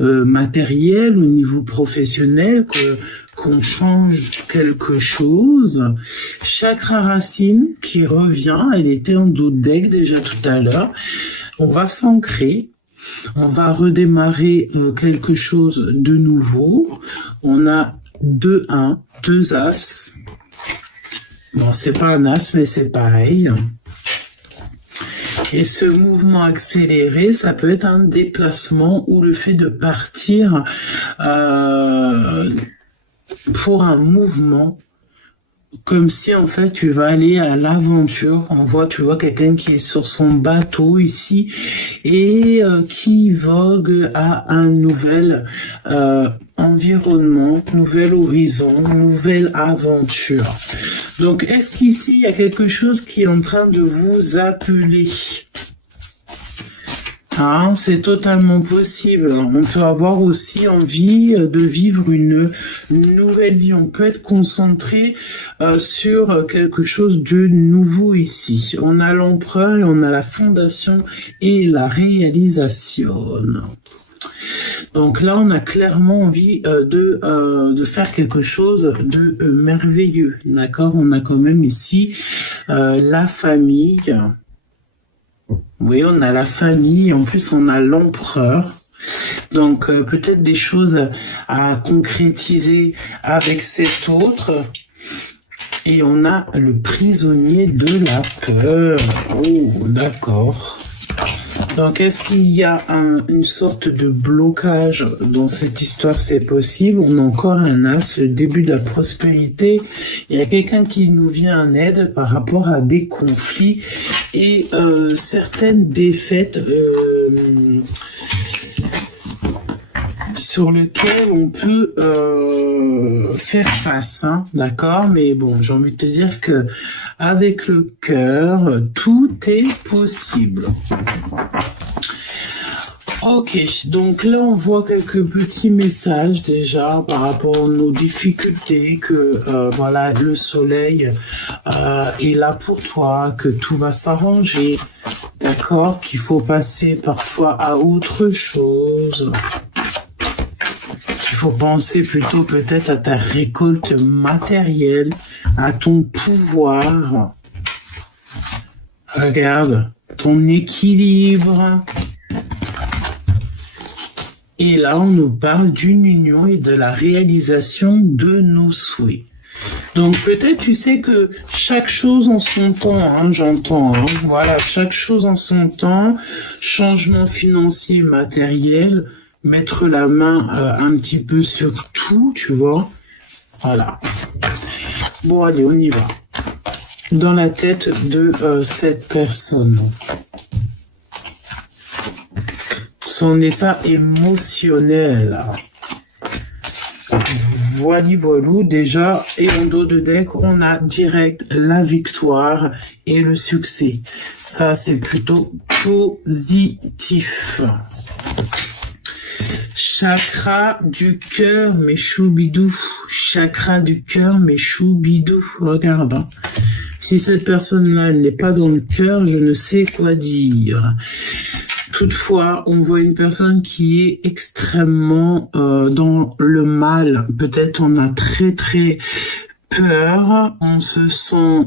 matériel, au niveau professionnel, qu'on change quelque chose. Chakra racine qui revient, elle était en dos de deck déjà tout à l'heure. On va s'ancrer, on va redémarrer quelque chose de nouveau. On a 2-1, 2 as. Bon, c'est pas un as, mais c'est pareil. Et ce mouvement accéléré, ça peut être un déplacement ou le fait de partir pour un mouvement, comme si en fait tu vas aller à l'aventure. Tu vois quelqu'un qui est sur son bateau ici et qui vogue à un nouvel environnement, nouvel horizon, nouvelle aventure. Donc est-ce qu'ici il y a quelque chose qui est en train de vous appeler? Ah, c'est totalement possible. On peut avoir aussi envie de vivre une nouvelle vie. On peut être concentré sur quelque chose de nouveau ici. On a l'empereur et on a la fondation et la réalisation. Donc là, on a clairement envie de faire quelque chose de merveilleux. D'accord? On a quand même ici la famille. Oui, on a la famille, en plus on a l'empereur. Donc peut-être des choses à concrétiser avec cet autre. Et on a le prisonnier de la peur. Oh, d'accord. Donc est-ce qu'il y a une sorte de blocage dans cette histoire? C'est possible. On a encore un as, le début de la prospérité. Il y a quelqu'un qui nous vient en aide par rapport à des conflits et certaines défaites sur lesquelles on peut faire face, hein, d'accord? Mais bon, j'ai envie de te dire que avec le cœur, tout est possible. Ok, donc là on voit quelques petits messages déjà par rapport à nos difficultés, que voilà, le soleil est là pour toi, que tout va s'arranger, d'accord, qu'il faut passer parfois à autre chose, qu'il faut penser plutôt peut-être à ta récolte matérielle, à ton pouvoir. Regarde, ton équilibre. Et là, on nous parle d'une union et de la réalisation de nos souhaits. Donc peut-être tu sais que chaque chose en son temps, hein, j'entends, hein, voilà, chaque chose en son temps, changement financier, matériel, mettre la main un petit peu sur tout, tu vois, voilà. Bon, allez, on y va. Dans la tête de cette personne. Son état émotionnel. Voilou, déjà, et en dos de deck, on a direct la victoire et le succès. Ça, c'est plutôt positif. Chakra du cœur, mes choubidous. Chakra du cœur, mes choubidous. Regarde, hein. Si cette personne-là n'est pas dans le cœur, je ne sais quoi dire. Toutefois, on voit une personne qui est extrêmement dans le mal. Peut-être on a très très peur, on se sent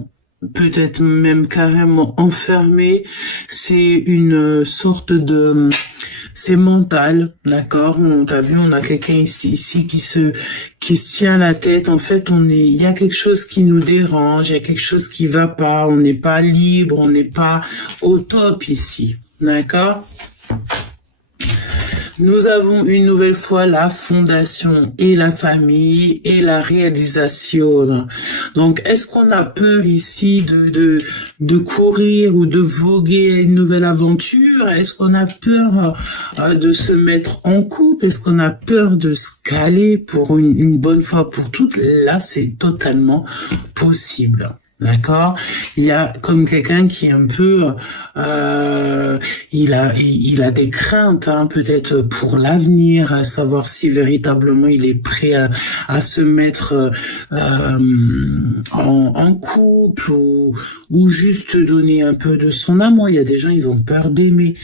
peut-être même carrément enfermé. C'est une sorte de... C'est mental, d'accord? T'as vu, on a quelqu'un ici qui se tient la tête. En fait, il y a quelque chose qui nous dérange, il y a quelque chose qui va pas. On n'est pas libre, on n'est pas au top ici, d'accord? Nous avons une nouvelle fois la fondation et la famille et la réalisation. Donc, est-ce qu'on a peur ici de courir ou de voguer à une nouvelle aventure? Est-ce qu'on a peur de se mettre en couple? Est-ce qu'on a peur de se caler pour une bonne fois pour toutes? Là, c'est totalement possible. D'accord? Il y a comme quelqu'un qui est un peu, il a des craintes, hein, peut-être pour l'avenir, à savoir si véritablement il est prêt à se mettre en couple ou juste donner un peu de son amour. Il y a des gens, ils ont peur d'aimer.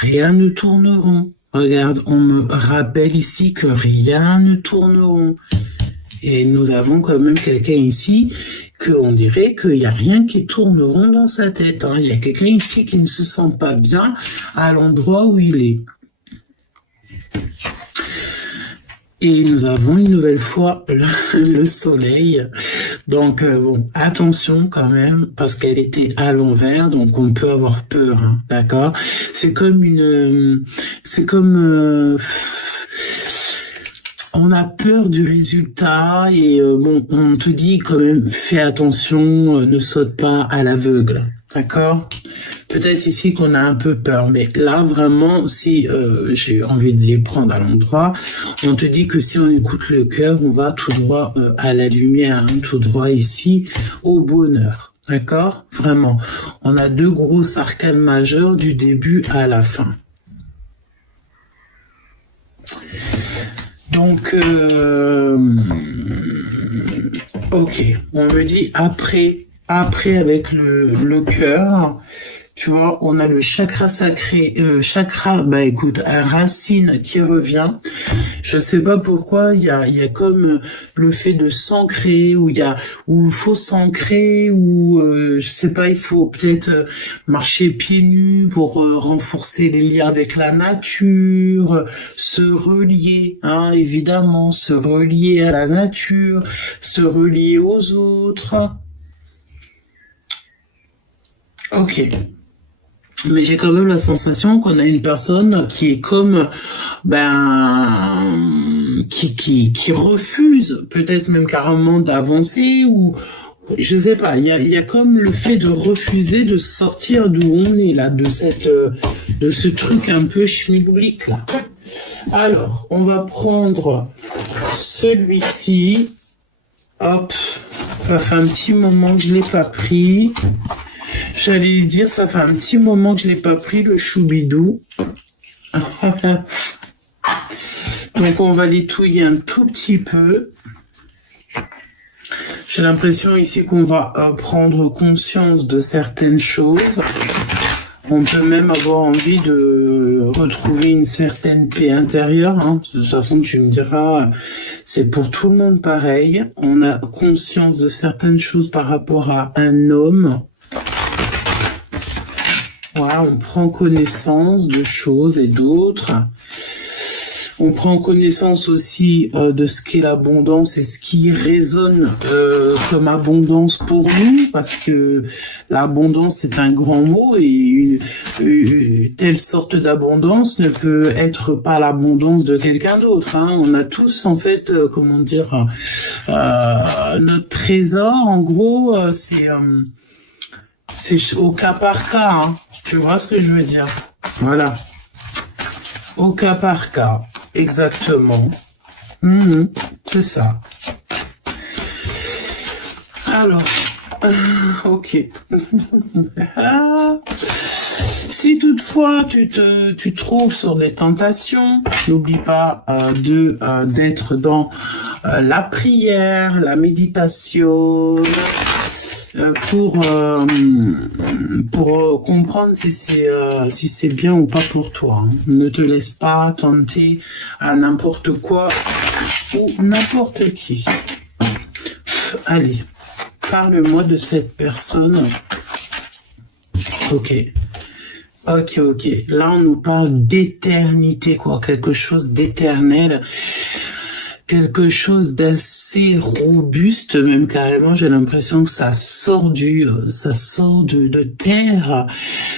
Rien ne tourne rond. Regarde, on me rappelle ici que rien ne tourne rond. Et nous avons quand même quelqu'un ici qu'on dirait qu'il n'y a rien qui tourne rond dans sa tête. Hein. Il y a quelqu'un ici qui ne se sent pas bien à l'endroit où il est. Et nous avons une nouvelle fois le soleil. Donc, bon, attention quand même, parce qu'elle était à l'envers, donc on peut avoir peur, hein, d'accord? C'est comme on a peur du résultat et bon, on te dit quand même, fais attention, ne saute pas à l'aveugle, d'accord? Peut-être ici qu'on a un peu peur, mais là vraiment, si j'ai envie de les prendre à l'endroit, on te dit que si on écoute le cœur, on va tout droit à la lumière, hein, tout droit ici au bonheur, d'accord? Vraiment, on a 2 gros arcanes majeurs du début à la fin. Donc, ok, on me dit après avec le cœur, tu vois, on a le chakra sacré, bah écoute, racine qui revient. Je sais pas pourquoi, il y a comme le fait de s'ancrer, où il faut s'ancrer, ou je sais pas, il faut peut-être marcher pieds nus pour renforcer les liens avec la nature, se relier, hein, évidemment, se relier à la nature, se relier aux autres. Ok. Mais j'ai quand même la sensation qu'on a une personne qui est comme, qui refuse peut-être même carrément d'avancer ou, je sais pas, il y a comme le fait de refuser de sortir d'où on est là, de ce truc un peu schmilblick là. Alors, on va prendre celui-ci. Hop, ça fait un petit moment que je l'ai pas pris. J'allais dire, ça fait un petit moment que je l'ai pas pris, le choubidou. Donc, on va l'étouiller un tout petit peu. J'ai l'impression ici qu'on va prendre conscience de certaines choses. On peut même avoir envie de retrouver une certaine paix intérieure. Hein. De toute façon, tu me diras, c'est pour tout le monde pareil. On a conscience de certaines choses par rapport à un homme. Voilà, on prend connaissance de choses et d'autres. On prend connaissance aussi de ce qu'est l'abondance et ce qui résonne comme abondance pour nous, parce que l'abondance c'est un grand mot et une telle sorte d'abondance ne peut être pas l'abondance de quelqu'un d'autre. Hein. On a tous en fait, notre trésor. En gros, c'est au cas par cas. Hein. Tu vois ce que je veux dire? Voilà. Au cas par cas. Exactement. C'est ça. Alors, ok. Si toutefois tu te trouves sur des tentations, n'oublie pas d'être dans la prière, la méditation, pour comprendre si c'est bien ou pas pour toi. Hein. Ne te laisse pas tenter à n'importe quoi ou n'importe qui. Allez, parle-moi de cette personne. Ok. Là, on nous parle d'éternité, quoi. Quelque chose d'éternel. Quelque chose d'assez robuste, même carrément, j'ai l'impression que ça sort de terre.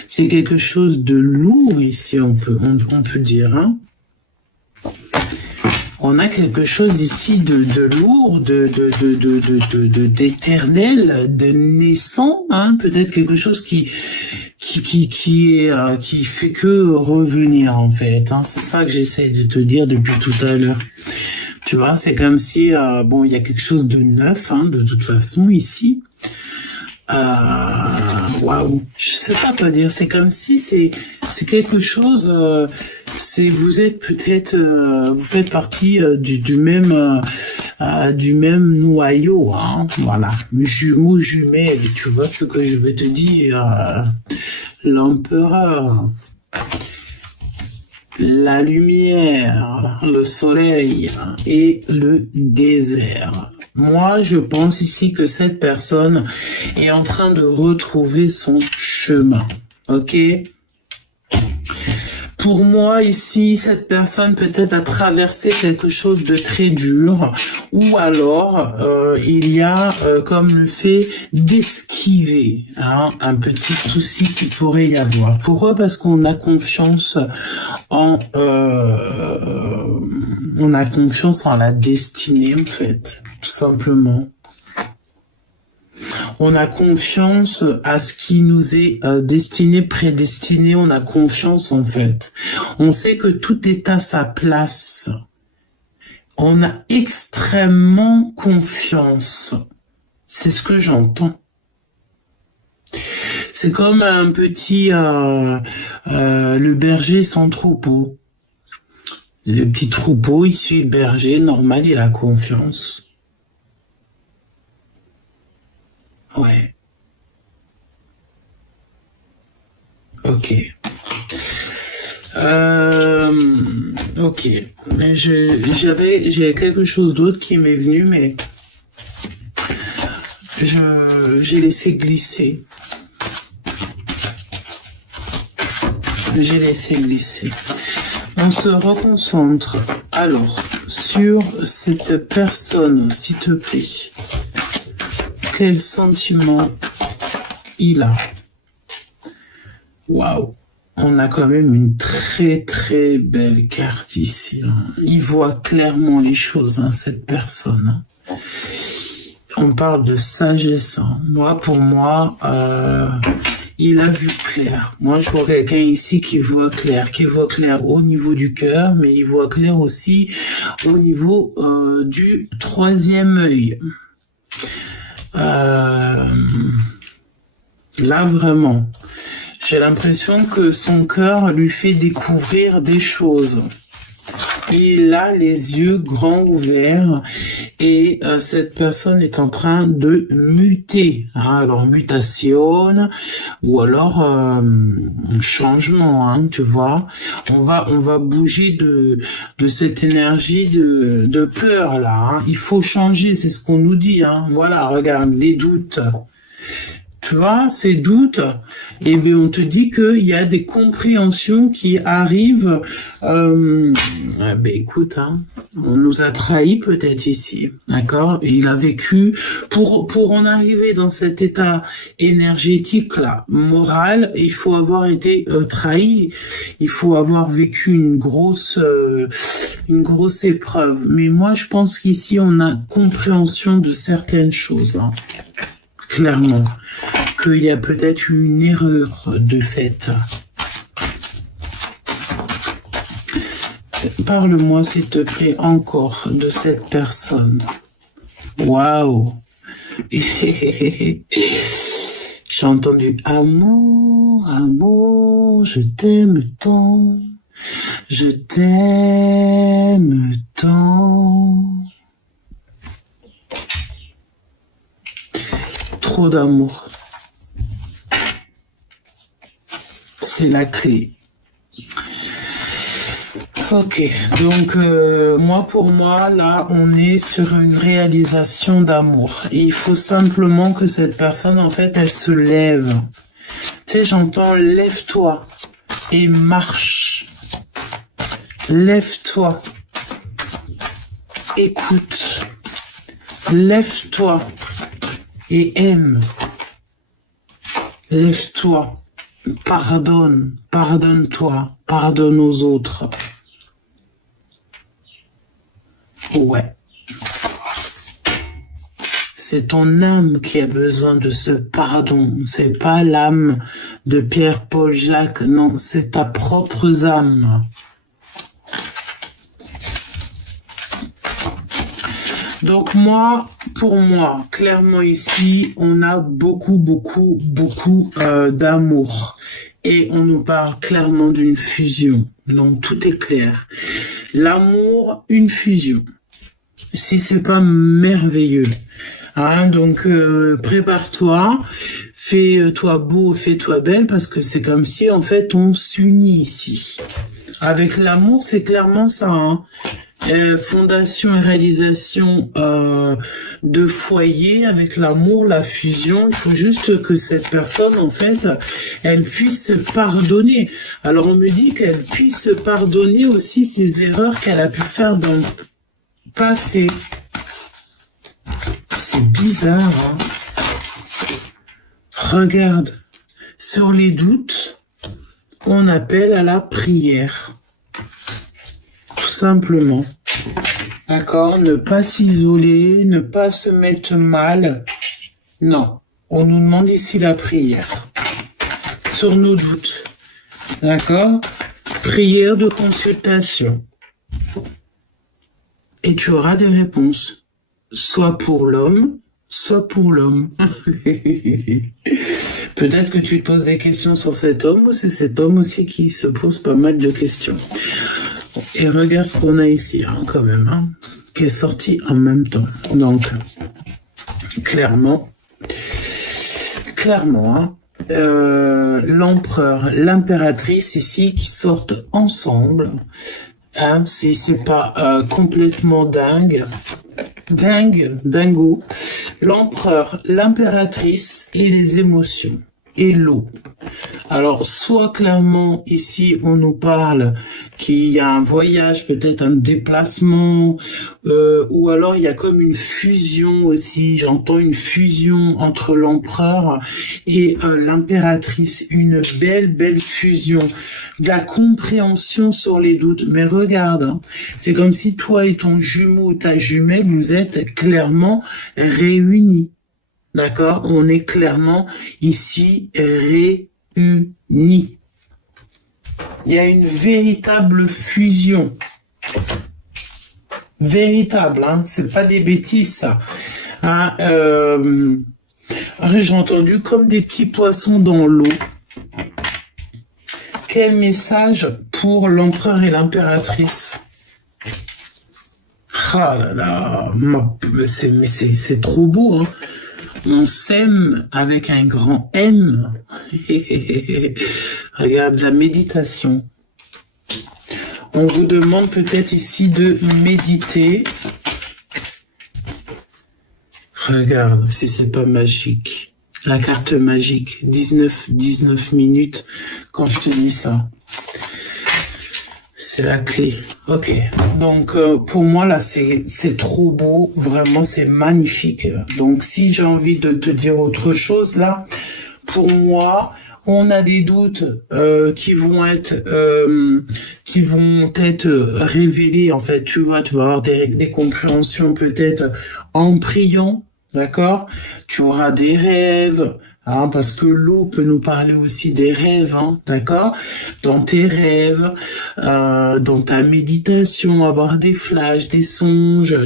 C'est quelque chose de lourd ici, on peut dire, hein. On a quelque chose ici de lourd, d'éternel, de naissant, hein, peut-être quelque chose qui fait que revenir, en fait, hein. C'est ça que j'essaie de te dire depuis tout à l'heure. Tu vois, c'est comme si, il y a quelque chose de neuf, hein, de toute façon, ici. Waouh, je sais pas quoi dire. C'est comme si c'est quelque chose. Vous êtes peut-être, vous faites partie du même noyau, hein. Voilà, jumeaux jumelles. Tu vois ce que je veux te dire, l'empereur. la lumière, le soleil et le désert. Moi, je pense ici que cette personne est en train de retrouver son chemin. Ok? Pour moi, ici, cette personne peut-être a traversé quelque chose de très dur, ou alors il y a comme le fait d'esquiver un petit souci qui pourrait y avoir. Pourquoi? Parce qu'on a confiance en la destinée, en fait, tout simplement. On a confiance à ce qui nous est destiné, prédestiné. On a confiance, en fait. On sait que tout est à sa place. On a extrêmement confiance. C'est ce que j'entends. C'est comme un petit... le berger sans troupeau. Le petit troupeau, il suit le berger. Normal, il a confiance. Ouais. Ok. Ok. Mais j'ai quelque chose d'autre qui m'est venu, mais j'ai laissé glisser. J'ai laissé glisser. On se reconcentre alors sur cette personne, s'il te plaît. Quel sentiment il a? Waouh! On a quand même une très très belle carte ici. Il voit clairement les choses, cette personne. On parle de sagesse. Moi, pour moi, il a vu clair. Moi, je vois quelqu'un ici qui voit clair au niveau du cœur, mais il voit clair aussi au niveau du troisième œil. Là, vraiment, j'ai l'impression que son cœur lui fait découvrir des choses. Il a les yeux grands ouverts et cette personne est en train de muter. Alors, mutation ou alors changement, tu vois. On va bouger de cette énergie de peur, là. Il faut changer, c'est ce qu'on nous dit. Voilà, regarde, les doutes. Tu vois, ces doutes, eh bien, on te dit qu'il y a des compréhensions qui arrivent. Écoute, on nous a trahis peut-être ici, d'accord? Et il a vécu, pour en arriver dans cet état énergétique-là, moral, il faut avoir été trahi, il faut avoir vécu une grosse épreuve. Mais moi, je pense qu'ici, on a compréhension de certaines choses, clairement. Qu'il y a peut-être une erreur de fait. Parle-moi, s'il te plaît, encore de cette personne. Waouh! J'ai entendu amour, amour, je t'aime tant, je t'aime tant. Trop d'amour. C'est la clé. Ok, donc pour moi, là, on est sur une réalisation d'amour. Et il faut simplement que cette personne, en fait, elle se lève. Tu sais, j'entends lève-toi et marche. Lève-toi. Écoute. Lève-toi et aime. Lève-toi. Pardonne, pardonne-toi, pardonne aux autres. Ouais. C'est ton âme qui a besoin de ce pardon. C'est pas l'âme de Pierre, Paul, Jacques. Non, c'est ta propre âme. Donc pour moi, clairement ici, on a beaucoup d'amour. Et on nous parle clairement d'une fusion. Donc tout est clair. L'amour, une fusion. Si c'est pas merveilleux. Donc prépare-toi, fais-toi beau, fais-toi belle, parce que c'est comme si en fait on s'unit ici. Avec l'amour, c'est clairement ça, hein. Fondation et réalisation de foyer avec l'amour, la fusion. Il faut juste que cette personne, en fait, elle puisse pardonner. Alors on me dit qu'elle puisse pardonner aussi ses erreurs qu'elle a pu faire dans le passé. C'est bizarre, hein. Regarde, sur les doutes, on appelle à la prière. Tout simplement. D'accord? Ne pas s'isoler, ne pas se mettre mal. Non. On nous demande ici la prière. Sur nos doutes. D'accord? Prière de consultation. Et tu auras des réponses. Soit pour l'homme, soit pour l'homme. Peut-être que tu te poses des questions sur cet homme, ou c'est cet homme aussi qui se pose pas mal de questions. Et regarde ce qu'on a ici, hein, quand même, hein, qui est sorti en même temps. Donc, clairement, hein, l'empereur, l'impératrice ici qui sortent ensemble. Hein, si c'est pas complètement dingo. L'empereur, l'impératrice et les émotions et l'eau. Alors, soit clairement, ici, on nous parle qu'il y a un voyage, peut-être un déplacement, ou alors il y a comme une fusion aussi, j'entends une fusion entre l'empereur et l'impératrice, une belle fusion, de la compréhension sur les doutes. Mais regarde, hein, c'est comme si toi et ton jumeau ou ta jumelle, vous êtes clairement réunis. D'accord? On est clairement ici réunis. Il y a une véritable fusion. Véritable, hein? C'est pas des bêtises, ça. Hein, j'ai entendu comme des petits poissons dans l'eau. Quel message pour l'empereur et l'impératrice? Ah là là, c'est trop beau, hein? On s'aime avec un grand M. Regarde la méditation. On vous demande peut-être ici de méditer. Regarde si c'est pas magique. La carte magique. 19 minutes quand je te dis ça. C'est la clé. Ok. Donc, pour moi, là, c'est trop beau. Vraiment, c'est magnifique. Donc, si j'ai envie de te dire autre chose, là, pour moi, on a des doutes qui vont être révélés. En fait, tu vas avoir des compréhensions peut-être en priant. D'accord? Tu auras des rêves, hein, parce que l'eau peut nous parler aussi des rêves, hein, d'accord? Dans tes rêves, dans ta méditation, avoir des flashs, des songes,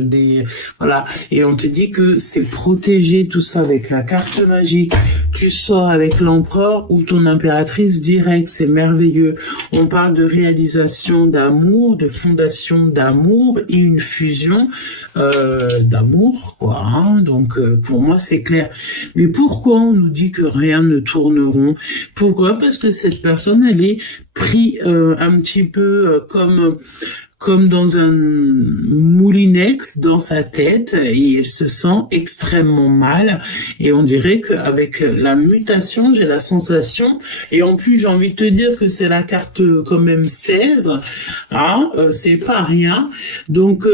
voilà. Et on te dit que c'est protégé tout ça avec la carte magique. Tu sors avec l'empereur ou ton impératrice direct, c'est merveilleux. On parle de réalisation d'amour, de fondation d'amour et une fusion d'amour, quoi. Hein. Donc pour moi c'est clair. Mais pourquoi on nous dit que rien ne tourne rond? Pourquoi? Parce que cette personne elle est prise un petit peu comme dans un moulinex dans sa tête et elle se sent extrêmement mal et on dirait qu'avec la mutation j'ai la sensation et en plus j'ai envie de te dire que c'est la carte quand même 16 hein, c'est pas rien donc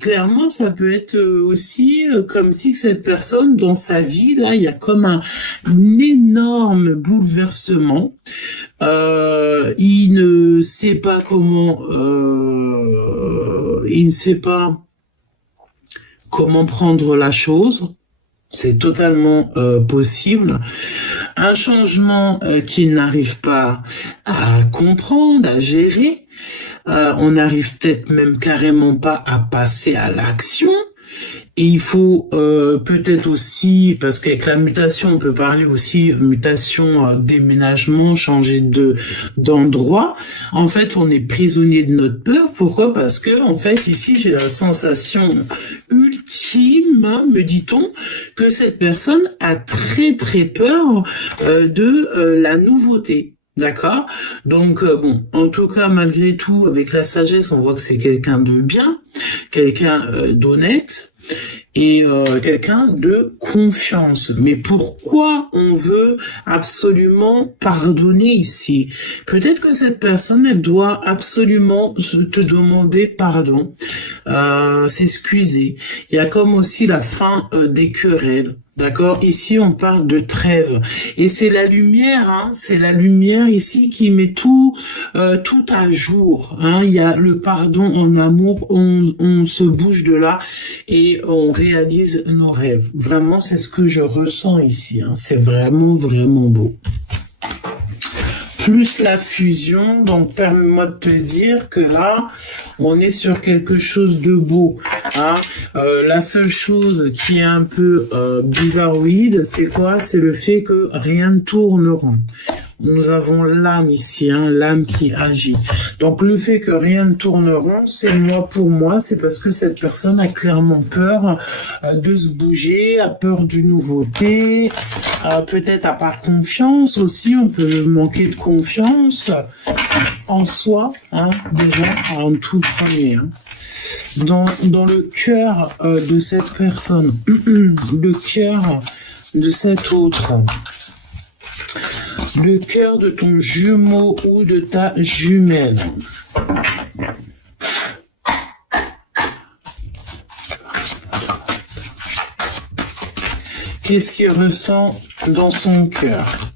clairement ça peut être aussi comme si cette personne dans sa vie là il y a comme un énorme bouleversement il ne sait pas comment il ne sait pas comment prendre la chose. C'est totalement possible. Un changement qu'il n'arrive pas à comprendre, à gérer. On n'arrive peut-être même carrément pas à passer à l'action. Et il faut peut-être aussi, parce qu'avec la mutation, on peut parler aussi mutation, déménagement, changer d'endroit. En fait, on est prisonnier de notre peur. Pourquoi? Parce que en fait, ici, j'ai la sensation ultime, hein, me dit-on, que cette personne a très très peur de la nouveauté. D'accord? Donc, bon, en tout cas, malgré tout, avec la sagesse, on voit que c'est quelqu'un de bien, quelqu'un d'honnête, et quelqu'un de confiance. Mais pourquoi on veut absolument pardonner ici? Peut-être que cette personne, elle doit absolument te demander pardon, s'excuser. Il y a comme aussi la fin des querelles. D'accord? Ici, on parle de trêve. Et c'est la lumière, hein, c'est la lumière ici qui met tout à jour. Hein. Il y a le pardon en amour, on se bouge de là et on réalise nos rêves. Vraiment, c'est ce que je ressens ici. Hein. C'est vraiment, vraiment beau. Plus la fusion, donc permets-moi de te dire que là, on est sur quelque chose de beau. Hein. La seule chose qui est un peu bizarroïde, c'est quoi? C'est le fait que rien ne tourne rond. Nous avons l'âme ici, hein, l'âme qui agit. Donc le fait que rien ne tourne rond, c'est moi pour moi, c'est parce que cette personne a clairement peur de se bouger, a peur d'une nouveauté, peut-être a pas confiance aussi, on peut manquer de confiance en soi, hein, déjà en tout premier. Hein. Dans le cœur de cette personne, le cœur de cet autre. Le cœur de ton jumeau ou de ta jumelle. Qu'est-ce qu'il ressent dans son cœur?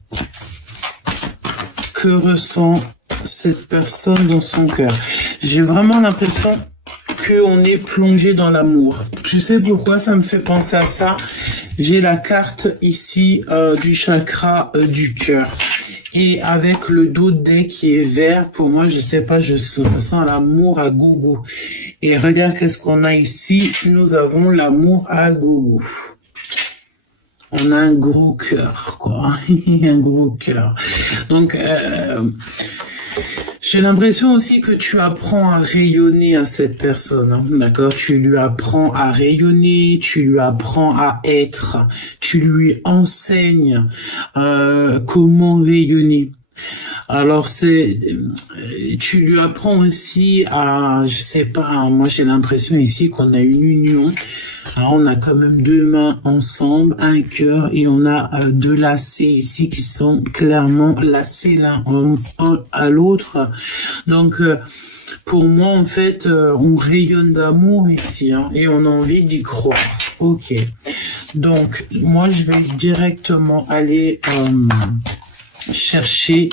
Que ressent cette personne dans son cœur? J'ai vraiment l'impression qu'on est plongé dans l'amour. Je sais pourquoi ça me fait penser à ça. J'ai la carte ici du chakra du cœur. Et avec le dos de dé qui est vert, pour moi, je sais pas, je sens l'amour à gogo. Et regarde qu'est-ce qu'on a ici. Nous avons l'amour à gogo. On a un gros cœur, quoi. Un gros cœur. Donc, j'ai l'impression aussi que tu apprends à rayonner à cette personne, hein, d'accord? Tu lui apprends à rayonner, tu lui apprends à être, tu lui enseignes comment rayonner. Alors tu lui apprends aussi à, je sais pas, moi j'ai l'impression ici qu'on a une union. Alors on a quand même deux mains ensemble, un cœur, et on a deux lacets ici qui sont clairement lacés l'un à l'autre. Donc pour moi en fait, on rayonne d'amour ici, hein, et on a envie d'y croire. Ok. Donc moi je vais directement aller chercher.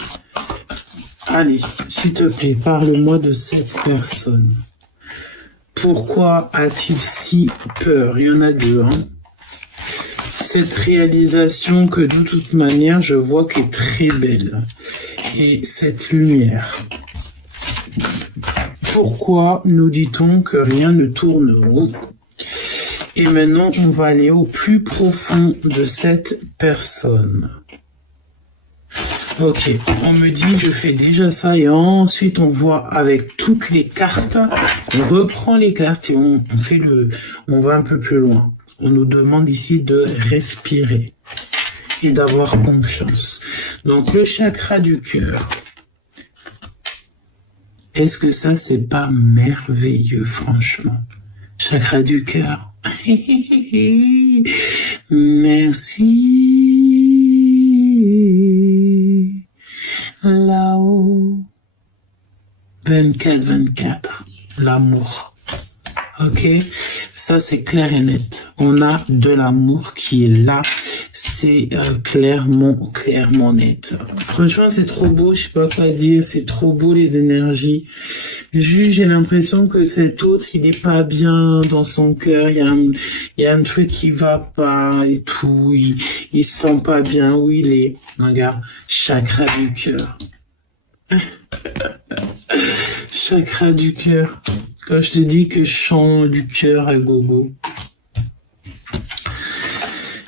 Allez, s'il te plaît, parle-moi de cette personne. Pourquoi a-t-il si peur? Il y en a deux, hein. Cette réalisation que de toute manière, je vois qu'elle est très belle. Et cette lumière. Pourquoi nous dit-on que rien ne tourne rond? Et maintenant, on va aller au plus profond de cette personne. Ok, on me dit je fais déjà ça et ensuite on voit avec toutes les cartes, on reprend les cartes et on va un peu plus loin. On nous demande ici de respirer et d'avoir confiance. Donc le chakra du cœur. Est-ce que ça c'est pas merveilleux franchement? Chakra du cœur. Merci. Là-haut, 24, l'amour. Ok, ça c'est clair et net. On a de l'amour qui est là. C'est clairement net. Franchement, c'est trop beau. Je sais pas quoi dire. C'est trop beau les énergies. Juste, j'ai l'impression que cet autre, il est pas bien dans son cœur. Il y a un truc qui va pas et tout. Il se sent pas bien où il est. Regarde, chakra du cœur. Chakra du cœur. Quand je te dis que chant du cœur à gogo.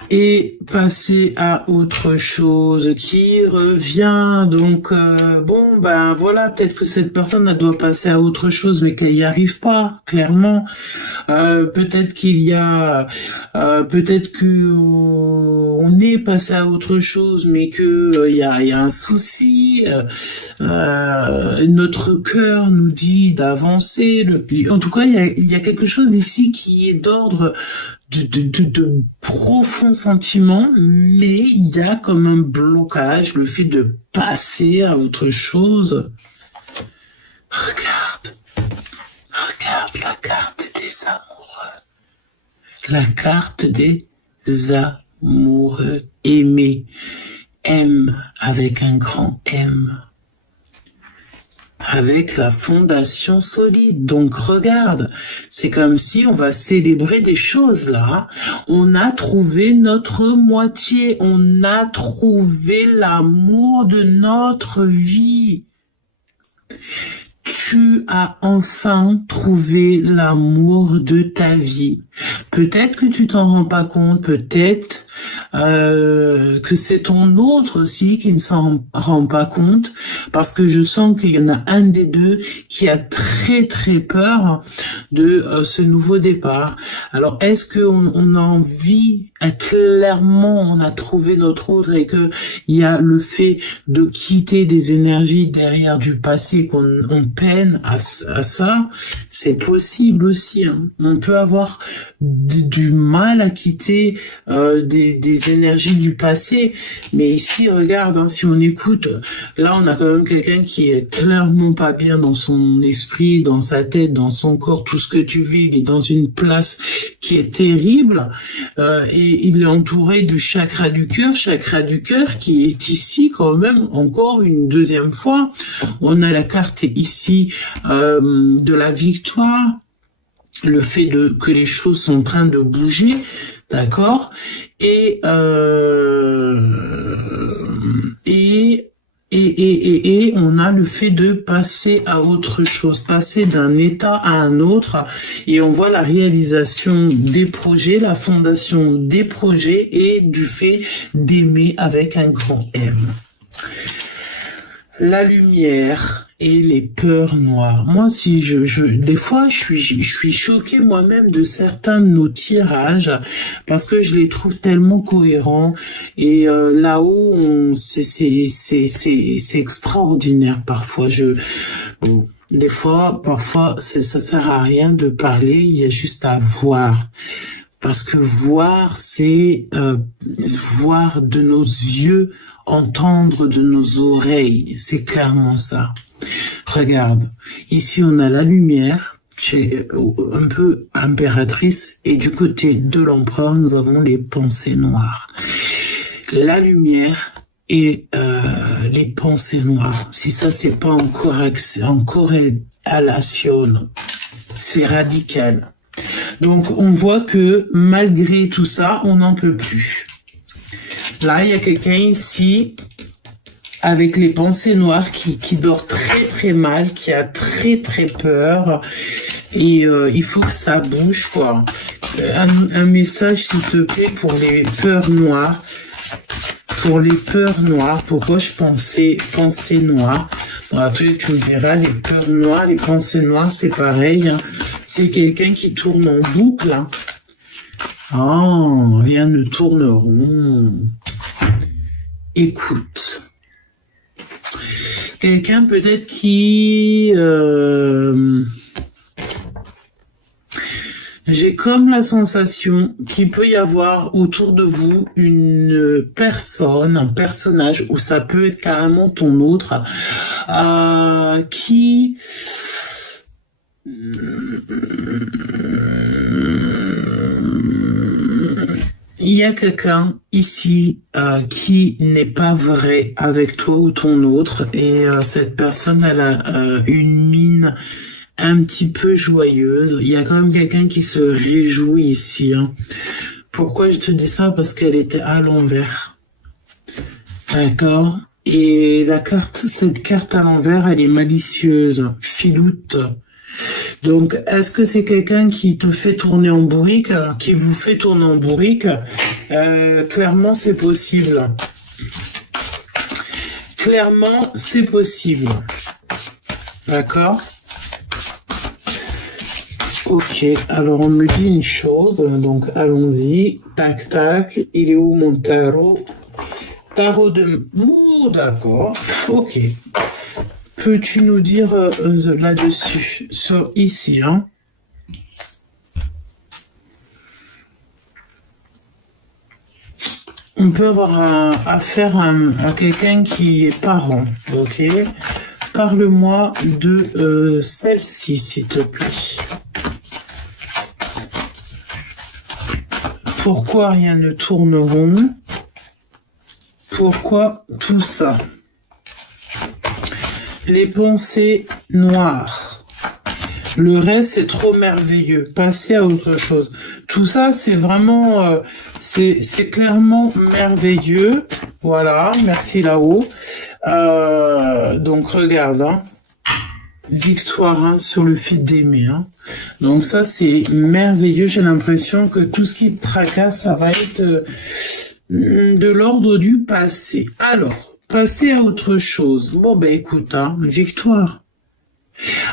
et passer à autre chose qui revient. Donc bon ben voilà, peut-être que cette personne elle doit passer à autre chose mais qu'elle y arrive pas, clairement. Peut-être qu'il y a peut-être que on est passé à autre chose mais que il y a un souci. Notre cœur nous dit d'avancer. En tout cas, il y a quelque chose ici qui est d'ordre de profonds sentiments, mais il y a comme un blocage, le fait de passer à autre chose. Regarde la carte des amoureux. La carte des amoureux aimés. M avec un grand M. Avec la fondation solide. Donc regarde, c'est comme si on va célébrer des choses là. On a trouvé notre moitié, on a trouvé l'amour de notre vie. Tu as enfin trouvé l'amour de ta vie. Peut-être que tu t'en rends pas compte, peut-être que c'est ton autre aussi qui ne s'en rend pas compte, parce que je sens qu'il y en a un des deux qui a très très peur de ce nouveau départ. Alors est-ce qu'on a envie, clairement on a trouvé notre autre et que il y a le fait de quitter des énergies derrière du passé qu'on peine à ça, c'est possible aussi. Hein. On peut avoir du mal à quitter des énergies du passé, mais ici regarde, hein, si on écoute, là on a quand même quelqu'un qui est clairement pas bien dans son esprit, dans sa tête, dans son corps, tout ce que tu vis, il est dans une place qui est terrible, et il est entouré du chakra du cœur qui est ici quand même encore une deuxième fois. On a la carte ici de la victoire, le fait que les choses sont en train de bouger, d'accord, et on a le fait de passer à autre chose, passer d'un état à un autre, et on voit la réalisation des projets, la fondation des projets et du fait d'aimer avec un grand M. La lumière et les peurs noires. Moi, si des fois, je suis choquée moi-même de certains de nos tirages parce que je les trouve tellement cohérents et là-haut, c'est extraordinaire parfois. Bon, des fois, parfois, ça sert à rien de parler. Il y a juste à voir. Parce que voir, c'est voir de nos yeux, entendre de nos oreilles. C'est clairement ça. Regarde, ici on a la lumière, un peu impératrice, et du côté de l'empereur, nous avons les pensées noires. La lumière et les pensées noires. Si ça, c'est pas en corrélation, c'est radical. Donc, on voit que malgré tout ça, on n'en peut plus. Là, il y a quelqu'un ici avec les pensées noires qui dort très très mal, qui a très très peur. Et il faut que ça bouge, quoi. Un message, s'il te plaît, pour les peurs noires. Pour les peurs noires, pourquoi je pensais pensées noires. Bon, après, tu me diras, les peurs noires, les pensées noires, c'est pareil. Hein. C'est quelqu'un qui tourne en boucle. Hein. Oh, rien ne tourne rond. Écoute. Quelqu'un peut-être qui... J'ai comme la sensation qu'il peut y avoir autour de vous une personne, un personnage, ou ça peut être carrément ton autre, qui... Il y a quelqu'un ici qui n'est pas vrai avec toi ou ton autre, et cette personne, elle a une mine un petit peu joyeuse. Il y a quand même quelqu'un qui se réjouit ici. Hein. Pourquoi je te dis ça? Parce qu'elle était à l'envers. D'accord? Et cette carte à l'envers, elle est malicieuse, filoute. Donc, est-ce que c'est quelqu'un qui te fait tourner en bourrique, qui vous fait tourner en bourrique? Clairement, c'est possible. Clairement, c'est possible. D'accord? Ok, alors on me dit une chose, donc allons-y. Tac, tac, il est où mon tarot? Tarot de... Oh, d'accord, ok. Peux-tu nous dire là-dessus, sur ici, hein? On peut avoir affaire à quelqu'un qui est parent, ok? Parle-moi de celle-ci, s'il te plaît. Pourquoi rien ne tourne rond? Pourquoi tout ça? Les pensées noires. Le reste, c'est trop merveilleux. Passez à autre chose. Tout ça, c'est vraiment... c'est clairement merveilleux. Voilà, merci là-haut. Donc, regarde, hein. Victoire, hein, sur le fait d'aimer. Hein. Donc ça, c'est merveilleux. J'ai l'impression que tout ce qui te tracasse, ça va être de l'ordre du passé. Alors, passer à autre chose. Bon, ben écoute, hein, victoire.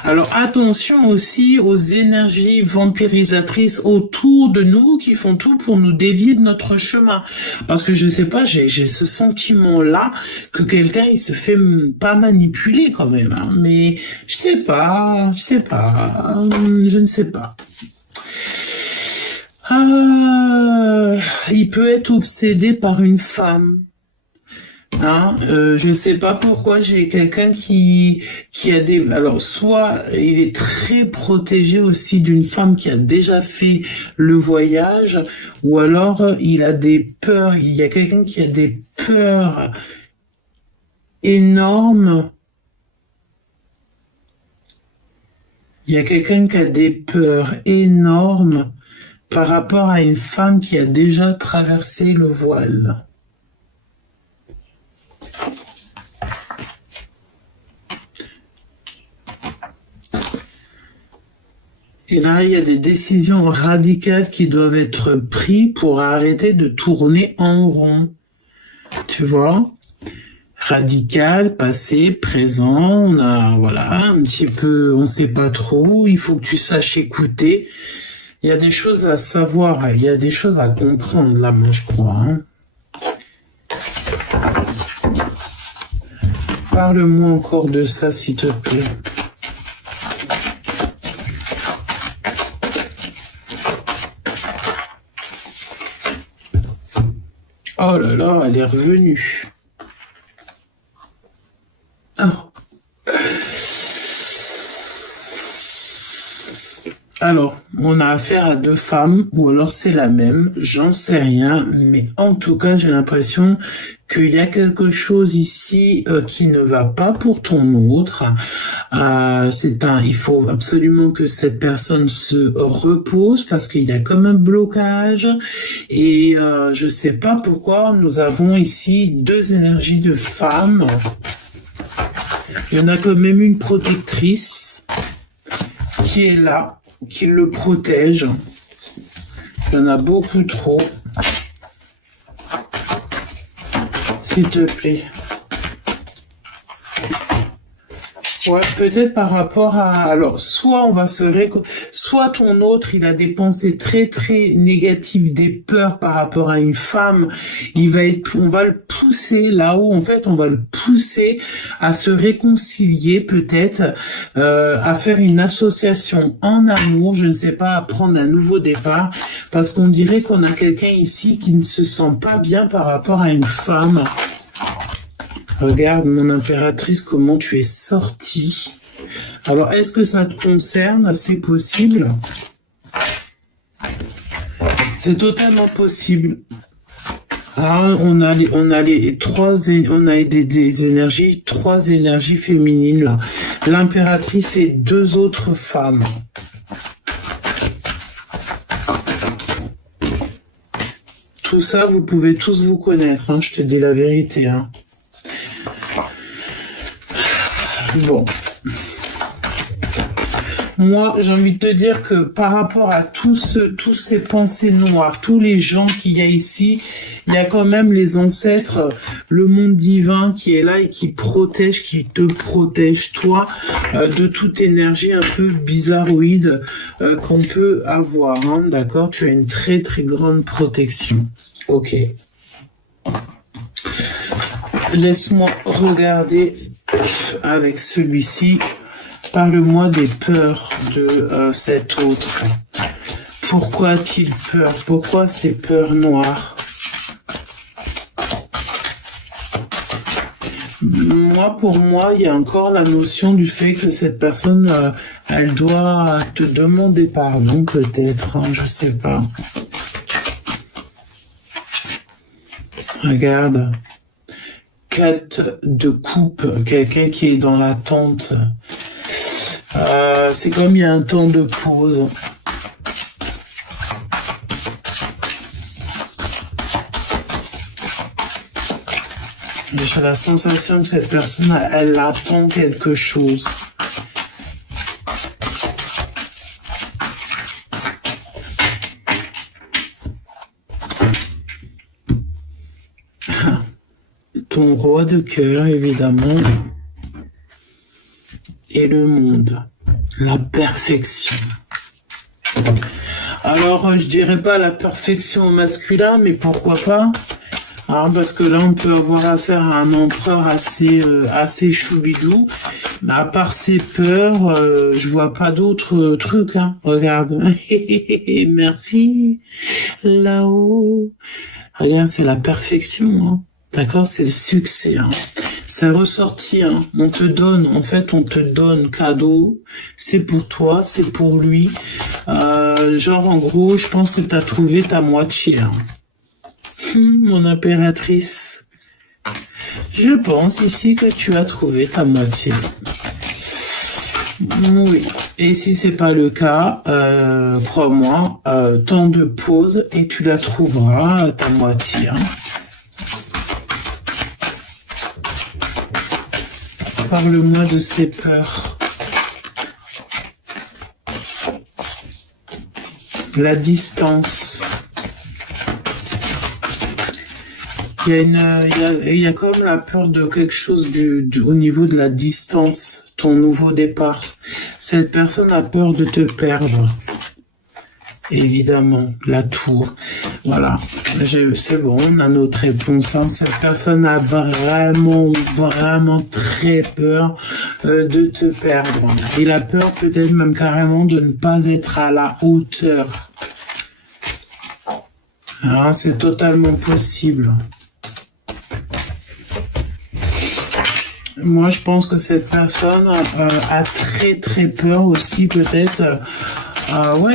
Alors attention aussi aux énergies vampirisatrices autour de nous qui font tout pour nous dévier de notre chemin. Parce que je sais pas, j'ai ce sentiment-là que quelqu'un il se fait pas manipuler quand même. Hein, mais je sais pas, je ne sais pas. Il peut être obsédé par une femme. Hein, je sais pas pourquoi j'ai quelqu'un qui a des... Alors, soit il est très protégé aussi d'une femme qui a déjà fait le voyage, ou alors il a des peurs, il y a quelqu'un qui a des peurs énormes. Il y a quelqu'un qui a des peurs énormes par rapport à une femme qui a déjà traversé le voile. Et là, il y a des décisions radicales qui doivent être prises pour arrêter de tourner en rond. Tu vois? Radical, passé, présent, on a, voilà, un petit peu, on sait pas trop, il faut que tu saches écouter. Il y a des choses à savoir, il y a des choses à comprendre, là, moi, je crois. Hein. Parle-moi encore de ça, s'il te plaît. Oh là là, elle est revenue. Oh. Alors, on a affaire à deux femmes, ou alors c'est la même, j'en sais rien, mais en tout cas, j'ai l'impression qu'il y a quelque chose ici qui ne va pas pour ton autre. Il faut absolument que cette personne se repose parce qu'il y a comme un blocage et je sais pas pourquoi nous avons ici deux énergies de femmes. Il y en a quand même une protectrice qui est là, qui le protège. Il y en a beaucoup trop. S'il te plaît. Ouais, peut-être par rapport à... Alors, soit on va soit ton autre, il a des pensées très très négatives, des peurs par rapport à une femme. On va le pousser là-haut. En fait, on va le pousser à se réconcilier, peut-être, à faire une association en amour. Je ne sais pas, à prendre un nouveau départ, parce qu'on dirait qu'on a quelqu'un ici qui ne se sent pas bien par rapport à une femme. Regarde, mon impératrice, comment tu es sortie. Alors, est-ce que ça te concerne? C'est possible? C'est totalement possible. Ah, on a des énergies, trois énergies féminines là. L'impératrice et deux autres femmes. Tout ça, vous pouvez tous vous connaître, hein, je te dis la vérité, hein. Bon. Moi, j'ai envie de te dire que par rapport à tous ces pensées noires, tous les gens qu'il y a ici, il y a quand même les ancêtres, le monde divin qui est là et qui protège, qui te protège, toi, de toute énergie un peu bizarroïde qu'on peut avoir. Hein, d'accord? Tu as une très très grande protection. Ok. Laisse-moi regarder avec celui-ci. Parle-moi des peurs de cet autre. Pourquoi a-t-il peur? Pourquoi ces peurs noires? Pour moi, il y a encore la notion du fait que cette personne, elle doit te demander pardon, peut-être, hein, je sais pas. Regarde. 4 de coupe, quelqu'un qui est dans l'attente. C'est comme il y a un temps de pause. J'ai la sensation que cette personne, elle attend quelque chose. Ton roi de cœur, évidemment, et le monde, la perfection. Alors, je dirais pas la perfection au masculin, mais pourquoi pas? Hein, parce que là, on peut avoir affaire à un empereur assez choubidou. Mais à part ses peurs, je vois pas d'autres trucs. Hein. Regarde. Merci. Là-haut. Regarde, c'est la perfection. Hein. D'accord, c'est le succès. Hein. C'est ressorti. Hein. On te donne cadeau. C'est pour toi, c'est pour lui. Genre, en gros, je pense que tu as trouvé ta moitié. Hein. Mon impératrice. Je pense ici que tu as trouvé ta moitié. Oui. Et si c'est pas le cas, crois-moi, temps de pause et tu la trouveras, ta moitié. Hein. Parle-moi de ses peurs. La distance. Il y a comme la peur de quelque chose au niveau de la distance, ton nouveau départ. Cette personne a peur de te perdre. Évidemment, la tour. Voilà, c'est bon, on a notre réponse. Hein. Cette personne a vraiment très peur de te perdre. Il a peur peut-être même carrément de ne pas être à la hauteur. Hein, c'est totalement possible. Moi, je pense que cette personne a très peur aussi peut-être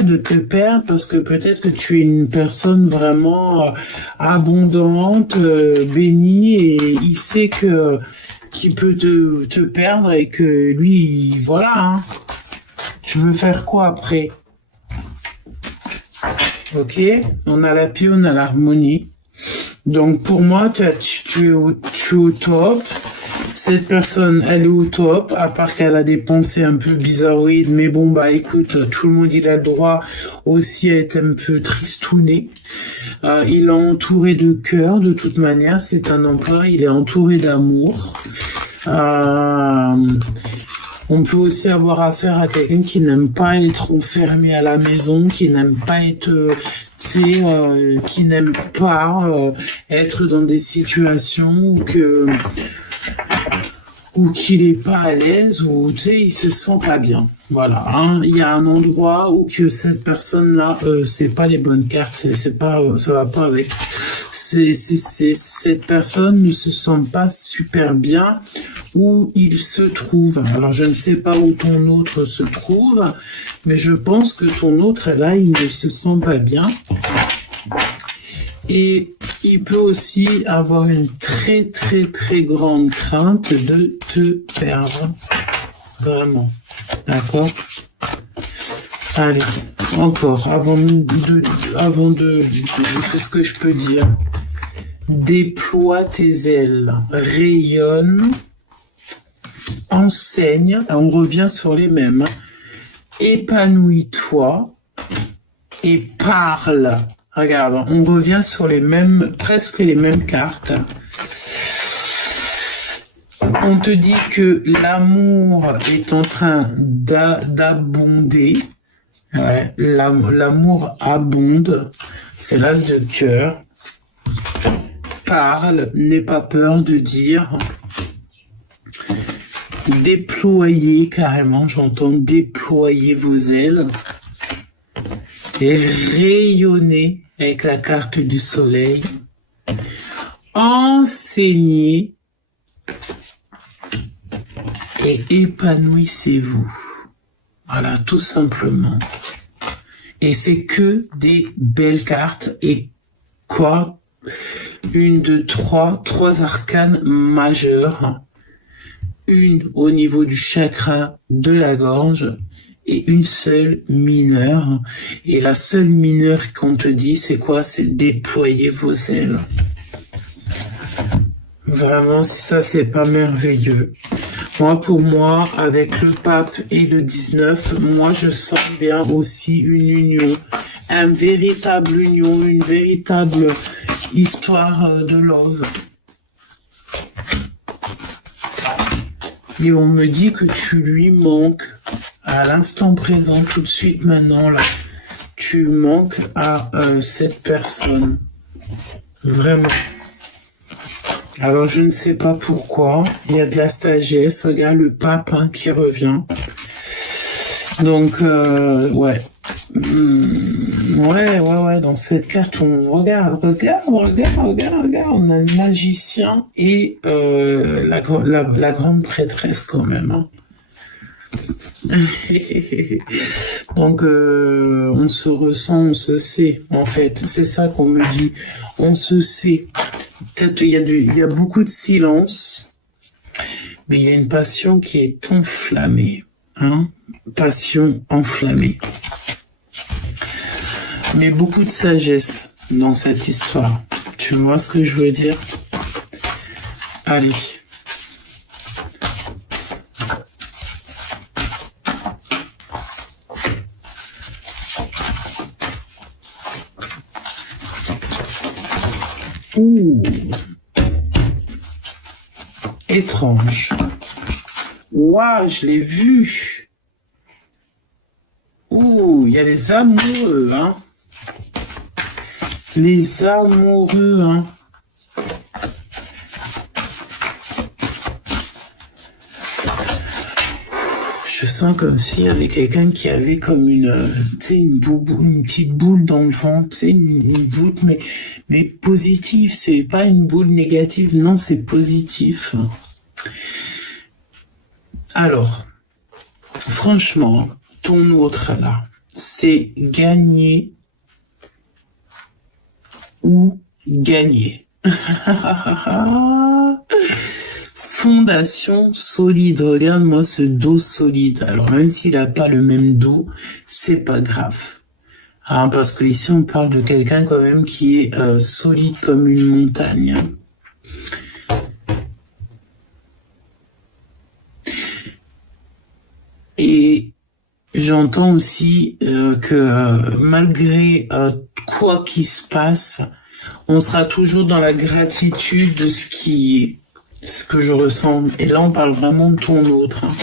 de te perdre parce que peut-être que tu es une personne vraiment abondante, bénie et il sait qu'il peut te perdre et que lui, voilà. Hein. Tu veux faire quoi après? Ok, on a la paix, on a l'harmonie. Donc pour moi, tu es au top. Cette personne, elle est au top, à part qu'elle a des pensées un peu bizarroïdes, mais bon, bah écoute, tout le monde, il a le droit aussi à être un peu tristouné. Il est entouré de cœur, de toute manière, c'est un empereur, il est entouré d'amour. On peut aussi avoir affaire à quelqu'un qui n'aime pas être enfermé à la maison, qui n'aime pas être... qui n'aime pas être dans des situations ou qu'il est pas à l'aise, ou il se sent pas bien. Voilà, hein. Il y a un endroit où que cette personne-là, c'est pas les bonnes cartes, c'est pas, ça va pas avec. Cette personne ne se sent pas super bien où il se trouve. Alors je ne sais pas où ton autre se trouve, mais je pense que ton autre là, il ne se sent pas bien. Et il peut aussi avoir une très grande crainte de te perdre. Vraiment. D'accord? Allez, encore, avant de qu'est-ce que je peux dire? Déploie tes ailes, rayonne, enseigne, on revient sur les mêmes. épanouis-toi et parle. Regarde, on revient sur presque les mêmes cartes. On te dit que l'amour est en train d'abonder. Ouais, l'amour abonde. C'est l'as de cœur. Parle, n'aie pas peur de dire. Déployez carrément, j'entends déployer vos ailes. Et rayonnez avec la carte du soleil. Enseignez et épanouissez-vous. Voilà, tout simplement. Et c'est que des belles cartes. Et quoi? 1, 2, 3 arcanes majeures. Une au niveau du chakra de la gorge et une seule mineure. Et la seule mineure qu'on te dit, c'est quoi? C'est déployer vos ailes. Vraiment, ça, c'est pas merveilleux. Moi, pour moi, avec le pape et le 19, moi, je sens bien aussi une union, une véritable union, une véritable histoire de love. Et on me dit que tu lui manques à l'instant présent, tout de suite maintenant, là. Tu manques à cette personne. Vraiment. Alors, je ne sais pas pourquoi. Il y a de la sagesse. Regarde le pape qui revient. Donc, ouais. Ouais. Dans cette carte, on regarde. On a le magicien et la grande prêtresse quand même. Hein. Donc, on se ressent, on se sait. En fait, c'est ça qu'on me dit. On se sait. Peut-être il y a beaucoup de silence, mais il y a une passion qui est enflammée. Hein? Passion enflammée. Mais beaucoup de sagesse dans cette histoire. Tu vois ce que je veux dire? Allez. Ouh. Étrange. Waouh, je l'ai vu. Ouh, il y a les amoureux, hein. Les amoureux, hein. Je sens comme s'il y avait quelqu'un qui avait comme une petite boule dans le ventre, une boule, mais positive, c'est pas une boule négative, non, c'est positif. Alors, franchement, ton autre là, c'est gagner ou gagner. Fondation solide. Regarde-moi ce dos solide. Alors, même s'il n'a pas le même dos, c'est pas grave. Hein, parce que ici, on parle de quelqu'un quand même qui est solide comme une montagne. Et j'entends aussi que malgré quoi qu'il se passe, on sera toujours dans la gratitude de ce qui est. Ce que je ressens. Et là, on parle vraiment de ton autre. Hein.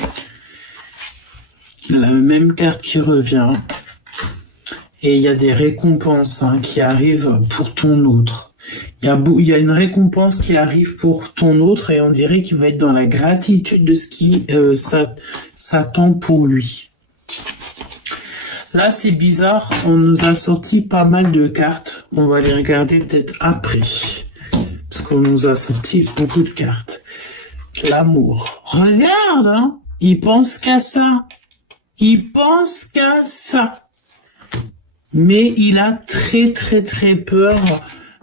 La même carte qui revient. Et il y a des récompenses qui arrivent pour ton autre. Il y a une récompense qui arrive pour ton autre et on dirait qu'il va être dans la gratitude de ce qui s'attend pour lui. Là, c'est bizarre. On nous a sorti pas mal de cartes. On va les regarder peut-être après. Parce qu'on nous a sorti beaucoup de cartes. L'amour. Regarde, hein. Il pense qu'à ça. Il pense qu'à ça. Mais il a très, très, très peur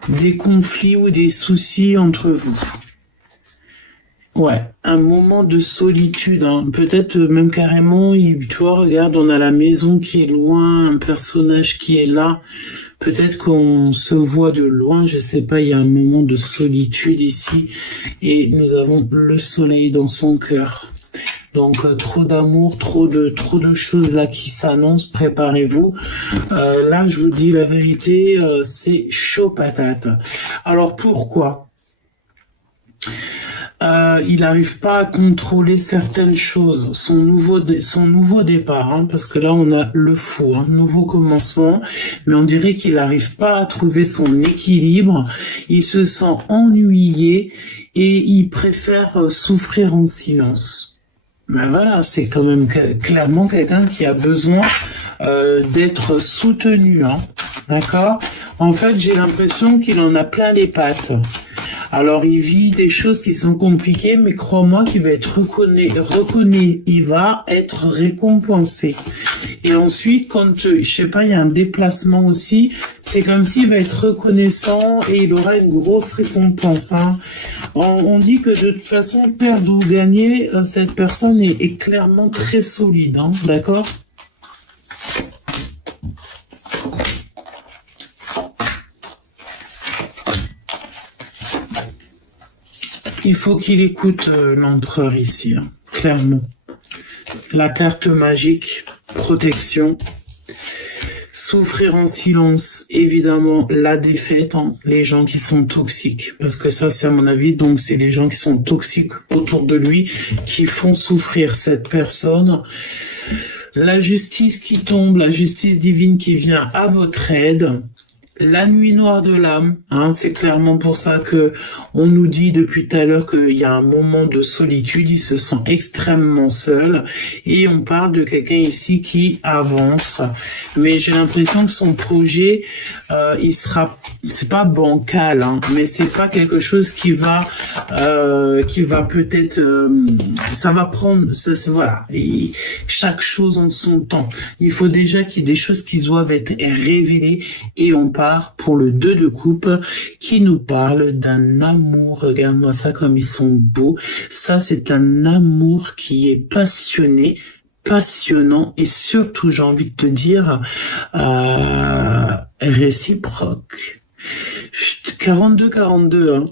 des conflits ou des soucis entre vous. Ouais, un moment de solitude. Hein. Peut-être même carrément, tu vois, regarde, on a la maison qui est loin, un personnage qui est là. Peut-être qu'on se voit de loin, je sais pas, il y a un moment de solitude ici et nous avons le soleil dans son cœur. Donc trop d'amour, trop de choses là qui s'annoncent, préparez-vous. Là, je vous dis la vérité, c'est chaud patate. Alors pourquoi? Il n'arrive pas à contrôler certaines choses. Son nouveau départ, hein, parce que là on a le fou, hein, nouveau commencement, mais on dirait qu'il n'arrive pas à trouver son équilibre. Il se sent ennuyé et il préfère souffrir en silence. Ben voilà, c'est quand même clairement quelqu'un qui a besoin d'être soutenu, hein, d'accord? En fait, j'ai l'impression qu'il en a plein les pattes. Alors, il vit des choses qui sont compliquées, mais crois-moi qu'il va être reconnu, il va être récompensé. Et ensuite, quand, je sais pas, il y a un déplacement aussi, c'est comme s'il va être reconnaissant et il aura une grosse récompense, hein. On dit que de toute façon, perdre ou gagner, cette personne est clairement très solide, hein, d'accord? Il faut qu'il écoute l'empereur ici, hein, clairement. La carte magique, protection. Souffrir en silence, évidemment, la défaite, hein, les gens qui sont toxiques. Parce que ça, c'est à mon avis, donc c'est les gens qui sont toxiques autour de lui qui font souffrir cette personne. La justice qui tombe, la justice divine qui vient à votre aide. La nuit noire de l'âme, hein, c'est clairement pour ça que on nous dit depuis tout à l'heure qu'il y a un moment de solitude, il se sent extrêmement seul et on parle de quelqu'un ici qui avance. Mais j'ai l'impression que son projet, c'est pas bancal, hein, mais c'est pas quelque chose qui va peut-être, ça va prendre, voilà, et chaque chose en son temps. Il faut déjà qu'il y ait des choses qui doivent être révélées et on parle pour le 2 de coupe qui nous parle d'un amour. Regarde-moi ça comme ils sont beaux. Ça, c'est un amour qui est passionné, passionnant et surtout, j'ai envie de te dire, réciproque. 42-42, hein.